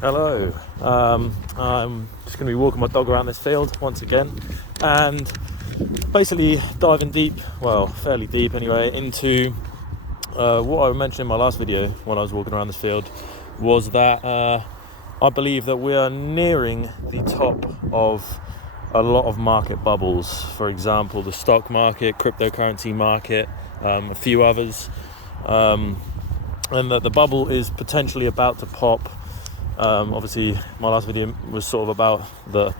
Hello. I'm just going to be walking my dog around this field once again and basically diving deep, well, fairly deep anyway, into what I mentioned in my last video when I was walking around this field was that I believe that we are nearing the top of a lot of market bubbles. For example, the stock market, cryptocurrency market, a few others, and that the bubble is potentially about to pop. Obviously, my last video was sort of about the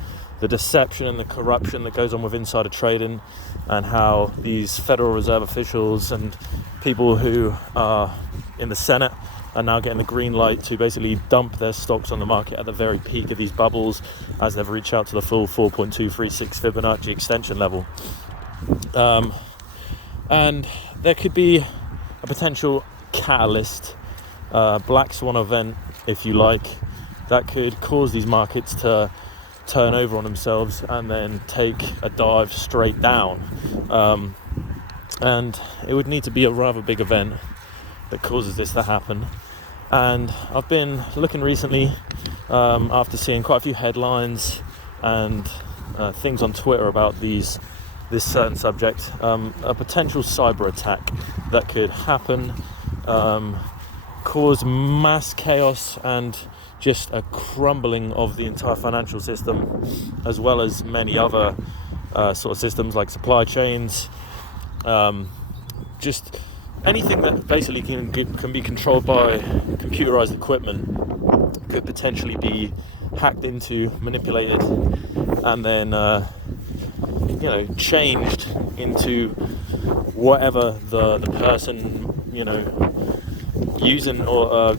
deception and the corruption that goes on with insider trading, and how these Federal Reserve officials and people who are in the Senate are now getting the green light to basically dump their stocks on the market at the very peak of these bubbles as they've reached out to the full 4.236 Fibonacci extension level. And there could be a potential catalyst, black swan event, if you like, that could cause these markets to turn over on themselves and then take a dive straight down. And it would need to be a rather big event that causes this to happen. And I've been looking recently, after seeing quite a few headlines and things on Twitter about this certain subject, a potential cyber attack that could happen, cause mass chaos and just a crumbling of the entire financial system, as well as many other sort of systems like supply chains, just anything that basically can be controlled by computerized equipment could potentially be hacked into, manipulated, and then changed into whatever the person using or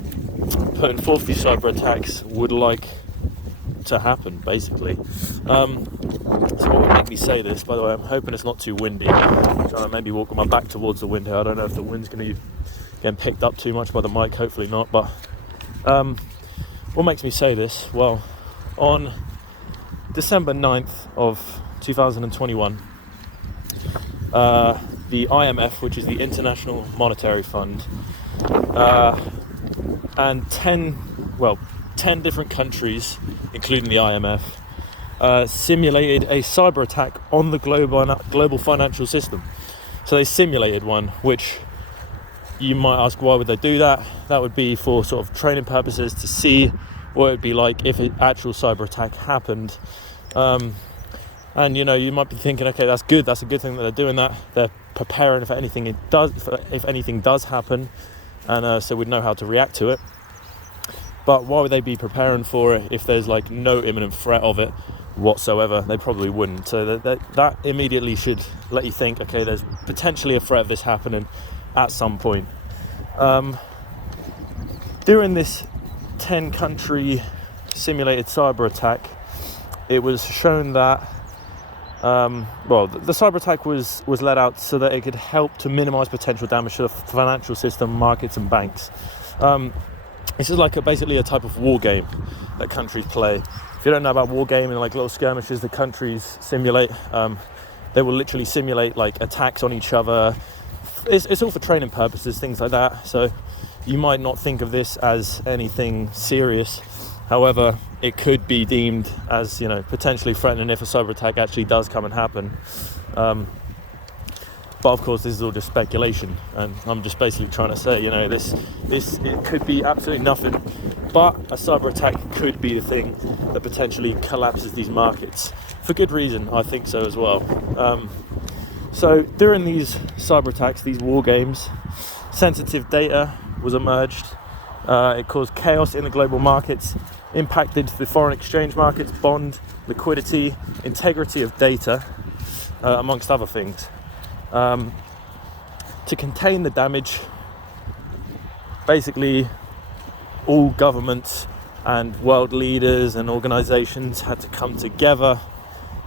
putting forth these cyber attacks would like to happen, basically. So what would make me say this, by the way, I'm hoping it's not too windy. I'm trying to maybe walk my back towards the window. I don't know if the wind's going to be getting picked up too much by the mic, hopefully not. But what makes me say this? Well, on December 9th of 2021, the IMF, which is the International Monetary Fund, and 10 different countries, including the IMF, simulated a cyber attack on the global financial system. So they simulated one, which you might ask, why would they do that? That would be for sort of training purposes, to see what it would be like if an actual cyber attack happened. And you might be thinking, okay, that's good. That's a good thing that they're doing that. They're preparing if anything does happen, and so we'd know how to react to it. But why would they be preparing for it if there's no imminent threat of it whatsoever? They probably wouldn't. So that immediately should let you think, okay, there's potentially a threat of this happening at some point. During this 10-country simulated cyber attack, it was shown that the cyber attack was let out so that it could help to minimize potential damage to the financial system, markets, and banks. This is basically a type of war game that countries play. If you don't know about war gaming, little skirmishes that countries simulate, they will literally simulate attacks on each other. It's all for training purposes, things like that. So you might not think of this as anything serious. However, it could be deemed as, potentially threatening if a cyber attack actually does come and happen. But of course, this is all just speculation, and I'm just basically trying to say, it could be absolutely nothing, but a cyber attack could be the thing that potentially collapses these markets. For good reason, I think so as well. So during these cyber attacks, these war games, sensitive data was emerged. It caused chaos in the global markets, impacted the foreign exchange markets, bond liquidity, integrity of data, amongst other things. To contain the damage, basically all governments and world leaders and organizations had to come together,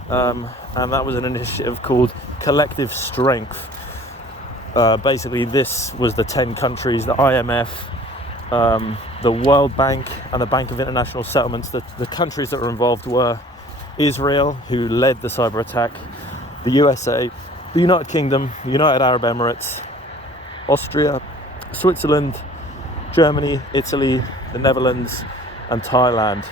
and that was an initiative called Collective Strength. Basically this was the 10 countries, the IMF, the World Bank, and the Bank of International Settlements. The countries that were involved were Israel, who led the cyber attack, the USA, the United Kingdom, the United Arab Emirates, Austria, Switzerland, Germany, Italy, the Netherlands, and Thailand.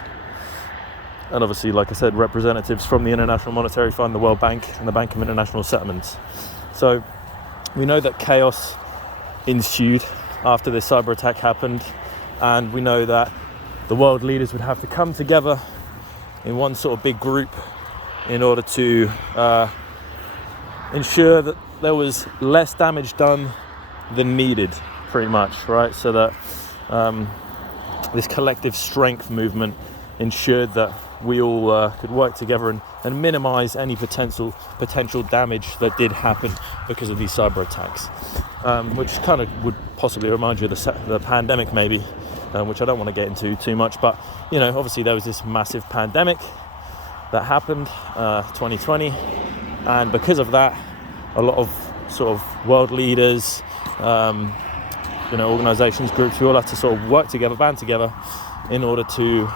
And obviously, like I said, representatives from the International Monetary Fund, the World Bank, and the Bank of International Settlements. So we know that chaos ensued after this cyber attack happened, and we know that the world leaders would have to come together in one sort of big group in order to ensure that there was less damage done than needed, pretty much, right? So that this collective strength movement ensured that we all could work together and minimize any potential damage that did happen because of these cyber attacks, which kind of would possibly remind you of the pandemic maybe, which I don't want to get into too much, but you know, obviously there was this massive pandemic that happened 2020, and because of that a lot of sort of world leaders, organizations, groups, we all had to sort of work together, band together in order to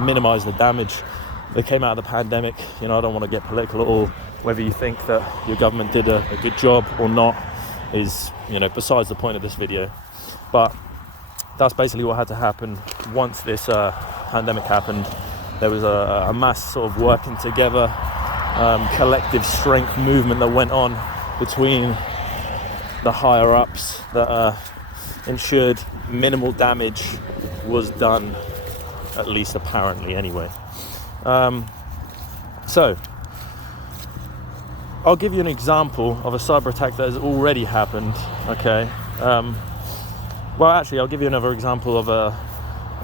minimize the damage that came out of the pandemic. I don't want to get political at all. Whether you think that your government did a good job or not is, besides the point of this video. But that's basically what had to happen once this pandemic happened. There was a mass sort of working together, collective strength movement that went on between the higher ups that ensured minimal damage was done, at least apparently anyway. So I'll give you an example of a cyber attack that has already happened. Okay. I'll give you another example of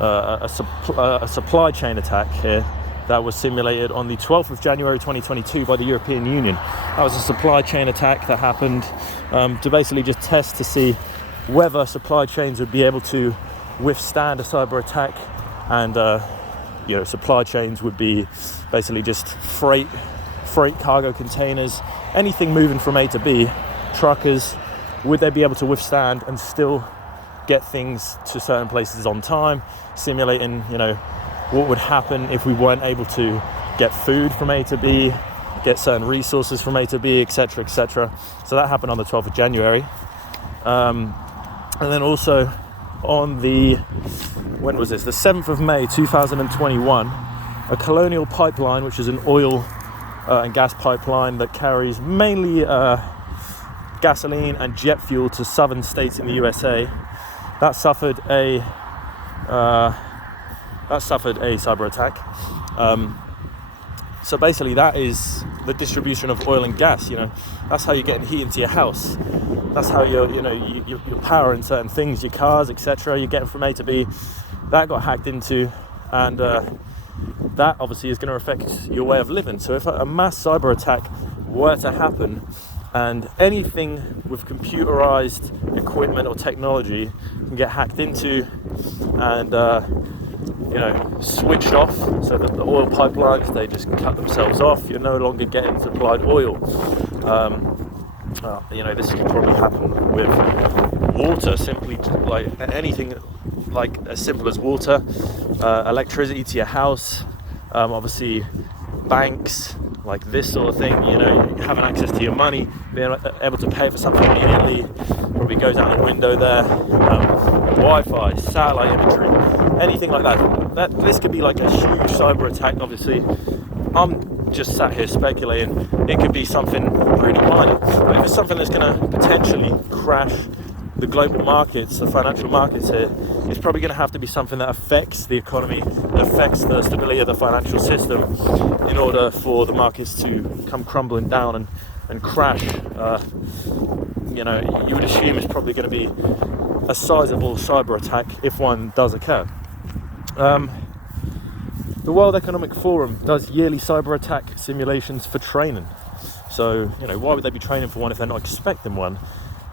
a supply chain attack here that was simulated on the 12th of January 2022 by the European Union. That was a supply chain attack that happened to basically just test to see whether supply chains would be able to withstand a cyber attack, and supply chains would be basically just freight cargo containers, anything moving from A to B, truckers, would they be able to withstand and still get things to certain places on time, simulating what would happen if we weren't able to get food from A to B, get certain resources from A to B, etc., etc. So that happened on the 12th of January. And then also on the 7th of May 2021, a Colonial Pipeline, which is an oil and gas pipeline that carries mainly gasoline and jet fuel to southern states in the USA, that suffered a cyber attack. So basically that is the distribution of oil and gas. That's how you're getting heat into your house. That's how you're powering certain things, your cars, etc. You're getting from A to B. That got hacked into, and that obviously is going to affect your way of living. So if a mass cyber attack were to happen, and anything with computerized equipment or technology can get hacked into and switched off, so that the oil pipelines, they just cut themselves off. You're no longer getting supplied oil. This can probably happen with water, simply like anything like as simple as water, electricity to your house, obviously banks, like this sort of thing, having access to your money, being able to pay for something immediately, probably goes out the window there. Wi-Fi, satellite imagery, anything like that. This could be like a huge cyber attack. Obviously, I'm just sat here speculating. It could be something pretty minor, but if it's something that's going to potentially crash the global markets, the financial markets here, it's probably going to have to be something that affects the economy, that affects the stability of the financial system, in order for the markets to come crumbling down and crash. You would assume it's probably going to be a sizable cyber attack if one does occur. The World Economic Forum does yearly cyber attack simulations for training. So, why would they be training for one if they're not expecting one?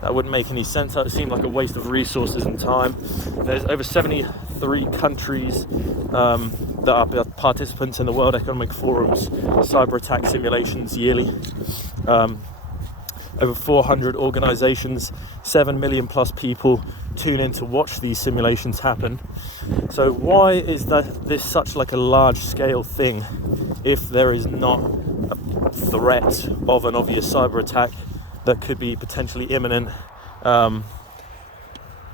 That wouldn't make any sense. That would seem like a waste of resources and time. There's over 73 countries that are participants in the World Economic Forum's cyber attack simulations yearly. Over 400 organizations, 7 million plus people tune in to watch these simulations happen. So why is this such like a large scale thing if there is not a threat of an obvious cyber attack that could be potentially imminent and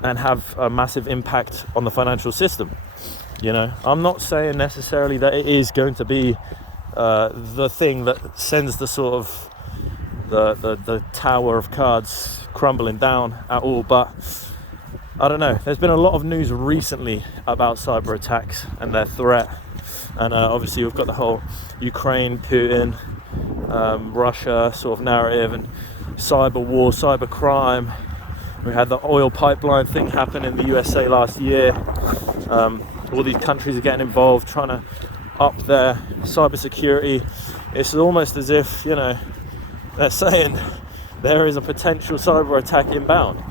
have a massive impact on the financial system? You know, I'm not saying necessarily that it is going to be the thing that sends the sort of the tower of cards crumbling down at all, but I don't know. There's been a lot of news recently about cyber attacks and their threat, and obviously we've got the whole Ukraine, Putin, Russia sort of narrative, and cyber war, cyber crime. We had the oil pipeline thing happen in the USA last year. All these countries are getting involved, trying to up their cyber security. It's almost as if, you know, they're saying there is a potential cyber attack inbound.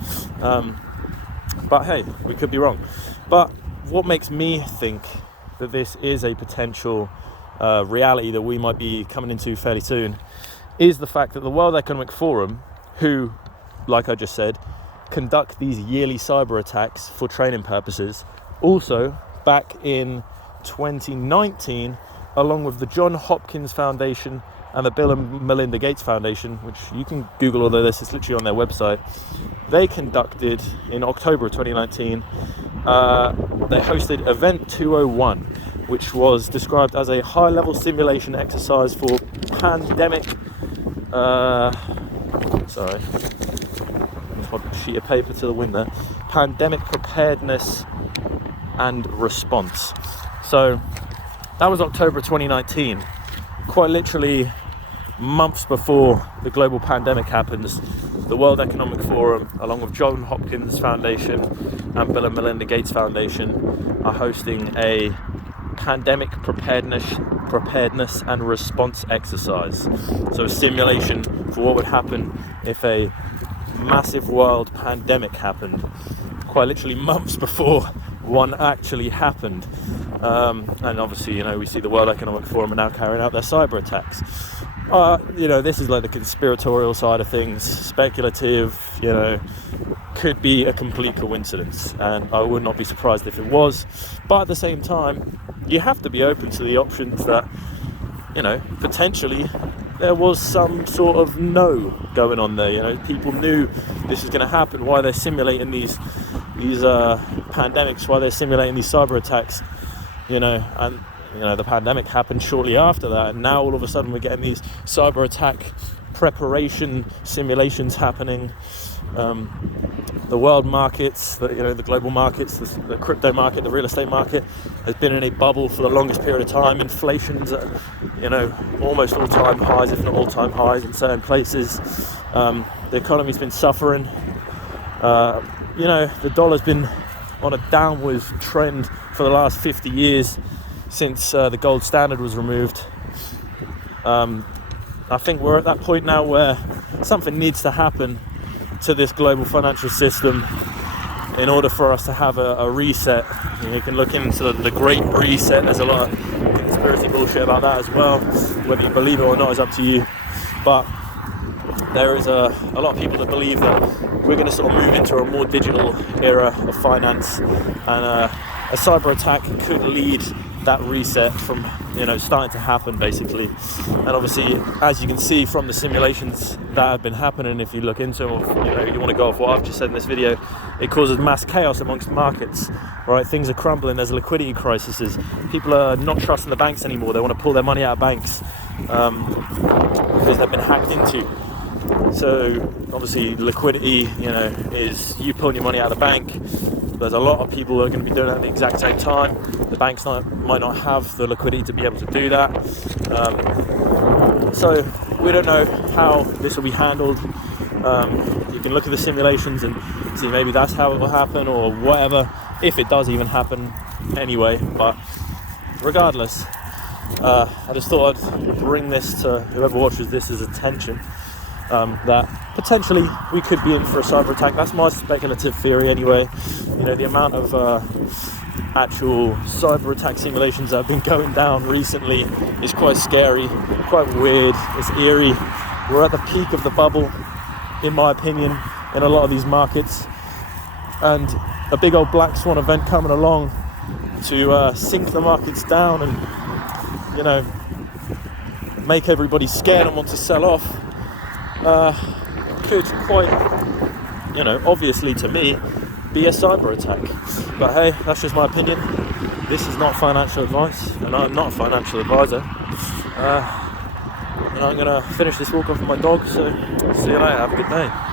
But hey, we could be wrong. But what makes me think that this is a potential reality that we might be coming into fairly soon is the fact that the World Economic Forum, who, like I just said, conduct these yearly cyber attacks for training purposes, also back in 2019, along with the Johns Hopkins Foundation and the Bill and Melinda Gates Foundation, which you can Google all of this, it's literally on their website. They conducted, in October of 2019, they hosted Event 201, which was described as a high-level simulation exercise for pandemic, sorry, put a sheet of paper to the wind there, pandemic preparedness and response. So that was October 2019, quite literally months before the global pandemic happens. The World Economic Forum, along with Johns Hopkins Foundation and Bill and Melinda Gates Foundation, are hosting a pandemic preparedness and response exercise. So a simulation for what would happen if a massive world pandemic happened, quite literally months before one actually happened. And obviously, you know, we see the World Economic Forum are now carrying out their cyber attacks. You know, this is like the conspiratorial side of things, speculative, you know, could be a complete coincidence, and I would not be surprised if it was. But at the same time, you have to be open to the options that, you know, potentially there was some sort of no going on there. You know, people knew this was going to happen. Why they're simulating these pandemics? Why they're simulating these cyber attacks? You know, and you know the pandemic happened shortly after that, and now all of a sudden we're getting these cyber attack preparation simulations happening. The world markets, the global markets, the crypto market, the real estate market has been in a bubble for the longest period of time. Inflation's at, almost all-time highs, if not all-time highs in certain places. The economy's been suffering. The dollar's been on a downward trend for the last 50 years since the gold standard was removed. I think we're at that point now where something needs to happen to this global financial system in order for us to have a reset. You can look into the Great Reset. There's a lot of conspiracy bullshit about that as well. Whether you believe it or not is up to you. But there is a lot of people that believe that we're going to sort of move into a more digital era of finance, and a cyber attack could lead that reset from starting to happen, basically. And obviously, as you can see from the simulations that have been happening, if you look into them, you want to go off what I've just said in this video, it causes mass chaos amongst markets, right? Things are crumbling, there's liquidity crises, people are not trusting the banks anymore, they want to pull their money out of banks because they've been hacked into. So obviously liquidity, is you pulling your money out of the bank. There's a lot of people who are going to be doing it at the exact same time. The banks might not have the liquidity to be able to do that. So we don't know how this will be handled. You can look at the simulations and see maybe that's how it will happen or whatever, if it does even happen anyway. But regardless, I just thought I'd bring this to whoever watches this as attention. That potentially we could be in for a cyber attack. That's my speculative theory anyway. The amount of actual cyber attack simulations that have been going down recently is quite scary, quite weird, it's eerie. We're at the peak of the bubble, in my opinion, in a lot of these markets, and a big old black swan event coming along to sink the markets down and make everybody scared and want to sell off. Could quite, obviously to me, be a cyber attack. But hey, that's just my opinion. this is not financial advice, and I'm not a financial advisor. And I'm going to finish this walk off with my dog, so see you later, have a good day.